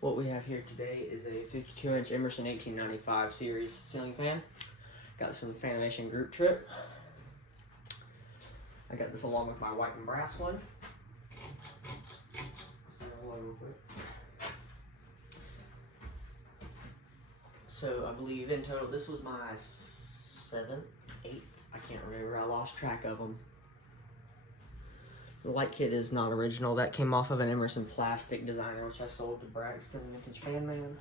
What we have here today is a 52-inch Emerson 1895 series ceiling fan. Got this from the Fanimation group trip. I got this along with my white and brass one. So I believe in total this was my 7th, 8th, I can't remember, I lost track of them. The light kit is not original. That came off of an Emerson plastic designer, which I sold to Braxton Vintage Fan Man,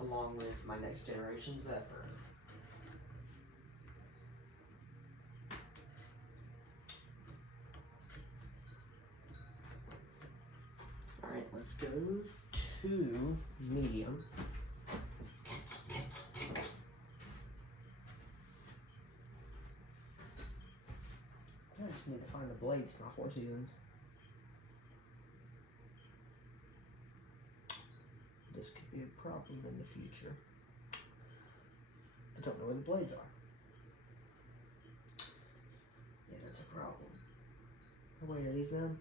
along with my Next Generation Zephyr. Alright, let's go to medium. I just need to find the blades to my Four Seasons. This could be a problem in the future. I don't know where the blades are. Yeah, that's a problem. Oh, wait, are these them?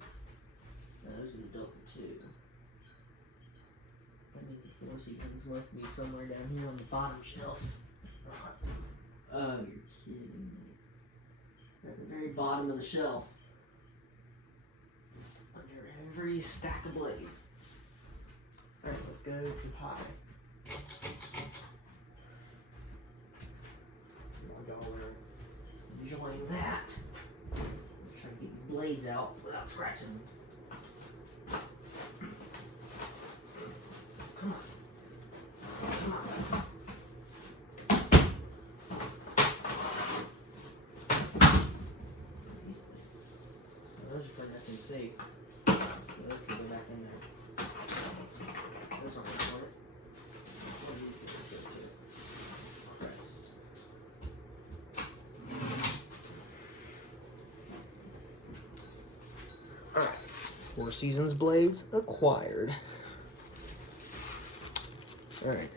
No, those are the Delta 2. That means the Four Seasons must be somewhere down here on the bottom shelf. Oh, you're kidding me. They're at the very bottom of the shelf. Under every stack of blades. Alright, let's go to high. While y'all are enjoying that, I'm trying to get these blades out without scratching them. Come on. Come on. Those are for SMC. Those can go back in there. Those aren't recorded. Alright. Four Seasons blades acquired. Alright.